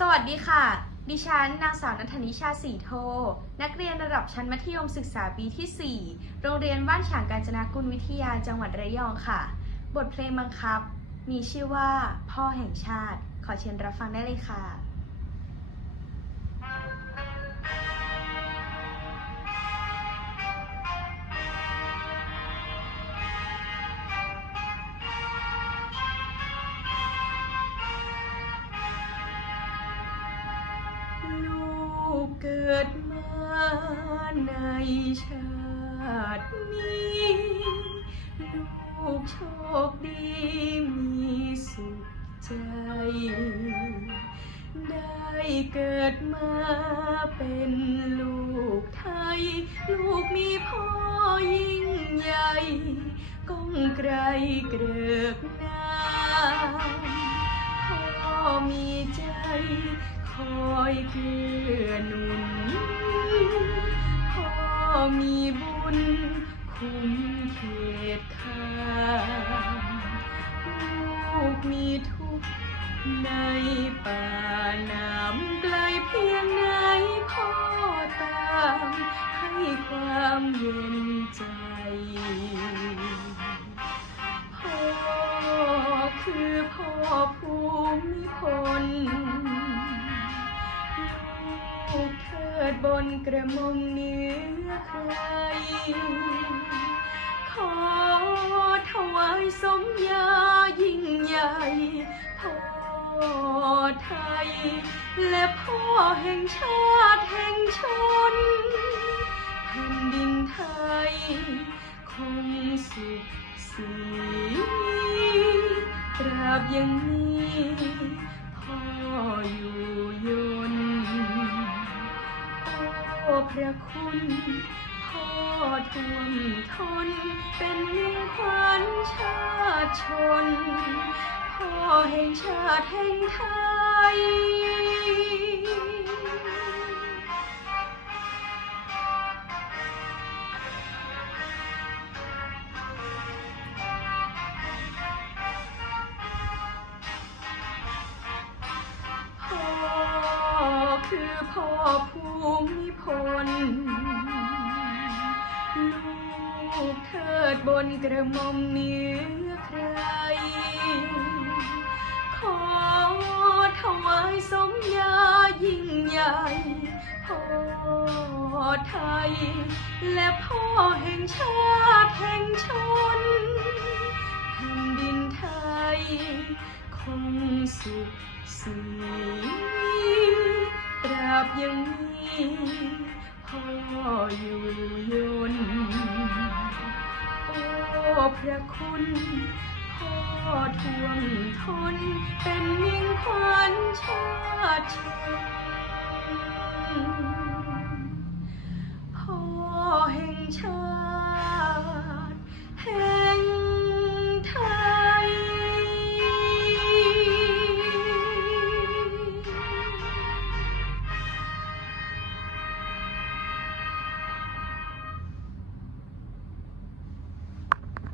สวัสดีค่ะ ดิฉันนางสาวนัทนิชาสีโท นักเรียนระดับชั้นมัธยมศึกษาปีที่ 4 โรงเรียนบ้านฉางกาญจนากุลวิทยาจังหวัดระยองค่ะ บทเพลงบังคับ มีชื่อว่า พ่อแห่งชาติ ขอเชิญรับฟังได้เลยค่ะ กเกิดมาในชาตินี้ ลูกโชคดีมีสุขใจ ได้เกิดมาเป็นลูกไทย ลูกมีพ่อยิ่งใหญ่ก้องไกรเกริกนามพ่อมีใจคอ อยเกื้อหนุนพ่อมีบุญคุ้มเขตขามลูกมีทุกข์ในป่าน้ำไกลเพียงไหนพ่อตามให้ความเย็นใจพ่อคือพ่อ บนกระมงเนื้อใคร ขอถวายสมญายิ่งใหญ่พ่อไทย และพ่อแห่งชาติแห่งชนแผ่นดินไทย คงสุขสีตราบยัง พระคุณพ่อท่วมทน เป็นมิ่งขวัญชาติชน พ่อแห่งชาติแห่งไทย คือพ่อภูมิพล ลูกเทิดบนกระหม่อมเหนื้อใคร ขอถวายสมญายิ่งใหญ่พ่อไทย และพ่อแห่งชาติแห่งชนแผ่นดินไทยคงสุขสี ตราบยังมีพ่ออยู่ยนโอ้พระคุณ พ่อท่วงทน เป็นมิ่งควัญชาติชนพ่อแห่งชา